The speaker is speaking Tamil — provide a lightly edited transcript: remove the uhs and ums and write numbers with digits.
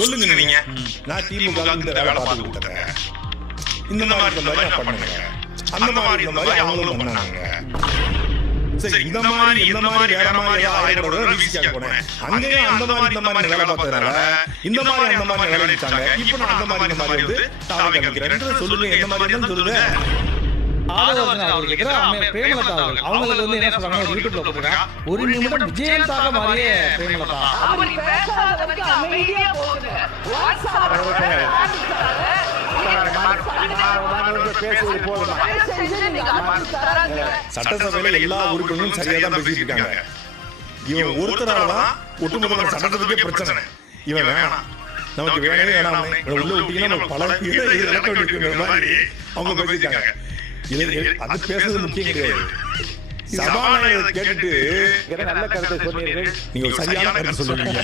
சொல்லுங்க நீங்க. நான் திமுக இந்த வேலை பார்த்து கொடுத்தேன், இந்த மாதிரி நான் பண்ணுங்க, அந்த மாதிரி இந்த மாதிரி அவங்களும் பண்ணாங்க. சரி, இந்த மாதிரி வேற மாதிரி ஆயிரம் வீசிக்காக போனேன், அங்கேயும் அந்த மாதிரி இந்த மாதிரி வேலை பார்த்ததுனால இந்த மாதிரி அந்த மாதிரி வேலை நினைச்சாங்க. இப்போ நான் அந்த மாதிரி இந்த மாதிரி வந்து தாவ கண்டிக்கிறேன். சொல்லுங்க, எந்த மாதிரி தான் சொல்லுங்க. அவங்களுக்கு வந்து என்ன சொல்றாங்க, யூடியூப்ல போட்டுருக்காங்க, ஒரு நிமிடம் விஜயந்தாக மாறிய பிரேமலதா. சட்டசபையில எல்லா உறுப்பினர்களும் சரியா தான் பேசிட்டு இருக்காங்க. இவன் ஒருத்தராலதான் ஒட்டுமொத்த சட்டசபைக்கே பிரச்சனை. இவன் வேணாம், நமக்கு வேணவே வேணாம், உள்ள விட்டீங்கன்னா பல இழக்க வேண்டிய மாதிரி அவங்க பேசிட்டாங்க. அது பேசுறது முக்கியம் கிடையாது. சபாநாயகர் கேட்டுட்டு நல்ல கருத்தை சொன்னீர்கள், நீங்க சரியான கருத்து சொல்லுவீங்க.